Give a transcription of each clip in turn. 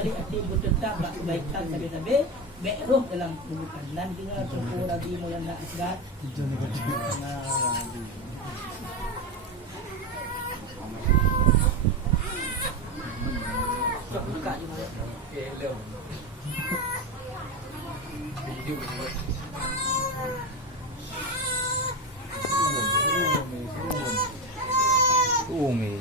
balik hati bertetap bak kebaikan tabe-tabe beroh dalam kehidupan dan tinggal Tunku Radhi Maulana Akbar. Cok buka di mana? Umi.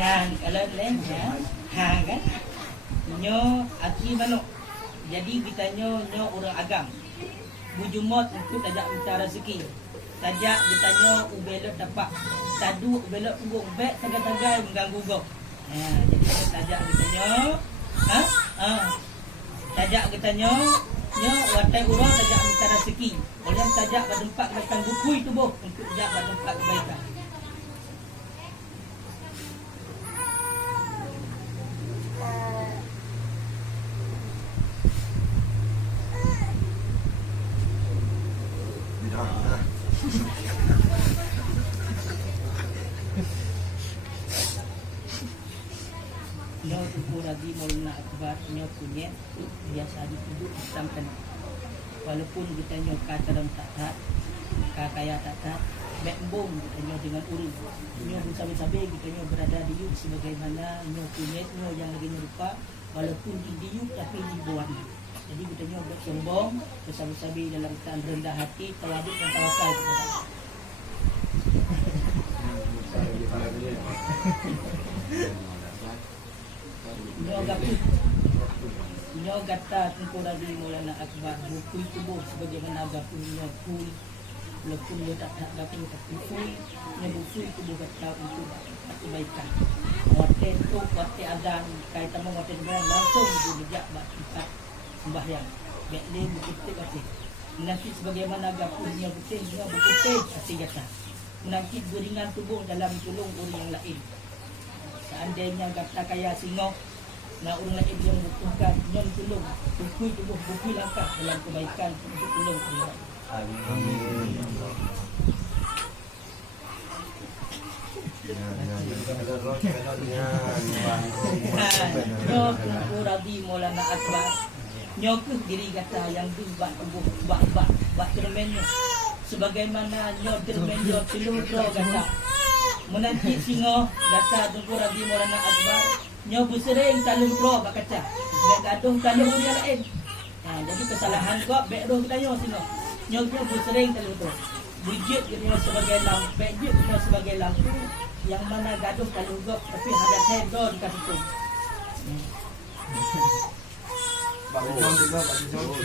Yang kalau lainnya, kan? Nyo aki manok. Jadi kita nyo orang agam. Bujumot untuk tajak minta rezeki. Tajak kita nyo ubelot dapat. Tadu ubelot punggung bek tagai-tagai mengganggu gok. Jadi tajak kita nyo, tajak kita nyo watai urang tajak minta rezeki. Boleh tajak bertempat kebaikan buku tubuh untuk tajak bertempat kebaikan. Nyo Tunku Radhi Maulana Akbar nyo punya biasa dituduh sampai walaupun kita nyo kata dalam tak kaya tak bekbong kita nyo dengan urus nyo sabi-sabi kita nyo berada di yuk sebagaimana nyo punya nyo yang lagi rupa walaupun di yuk tapi di bawah. Jadi kita nyo bersombong sabi-sabi dalam keadaan rendah hati tawaduk dan tawakal kepada Nyo gata Tunku Radhi Maulana Akbar buku tubuh sebagaimana gapu nyo pun walaupun nyo tak gapu tak buku nyo buku tubuh gata untuk kebaikan. Waktu tu waktu azan kaitan dengan waktu azan langsung dijak bak kita sembahyang. Bekle buku kasih. Nanti sebagaimana gapu nyo putih nyo buku kasih gata. Menanti beringan tubuh dalam tulung orang yang lain. Seandainya kata kaya singok na orang lain yang membutuhkan nyon tolong bukui tubuh bukui langkah dalam kebaikan untuk tolong orang. Amin. Nyo Tunku Radhi Maulana Akbar nyo ke diri kata yang buat tubuh bak cermennya sebagaimana nyo cermennya telur kata menanti singo data Tunku Radhi Maulana Akbar nyo busering talung pro bak kaca bek gaduh talung dia lain. Jadi kesalahan kok bek roh kita nyo busering talung pro bujut dia sebagai lampu bejut dia sebagai lampu yang mana gaduh talung gok tapi hadap hedo dikasih tu. Bagus juga, bagus juga.